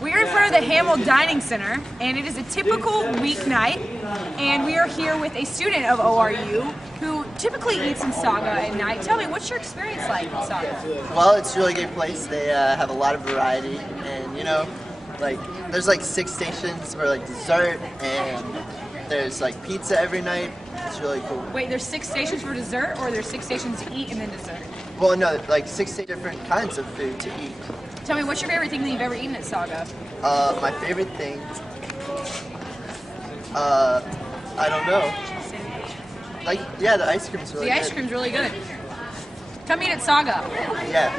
We are in front of the Hamill Dining Center, and it is a typical weeknight, and we are here with a student of ORU who typically eats in Saga at night. Tell me, what's your experience like in Saga? Well, it's a really good place. They have a lot of variety, and there's like 6 stations for like dessert, and there's like pizza every night. It's really cool. Wait, there's 6 stations for dessert, or there's 6 stations to eat and then dessert? Well, no, like 6 different kinds of food to eat. Tell me, what's your favorite thing that you've ever eaten at Saga? My favorite thing, I don't know. Like, yeah, the ice cream's really good. The ice cream's really good. Come eat at Saga. Yeah.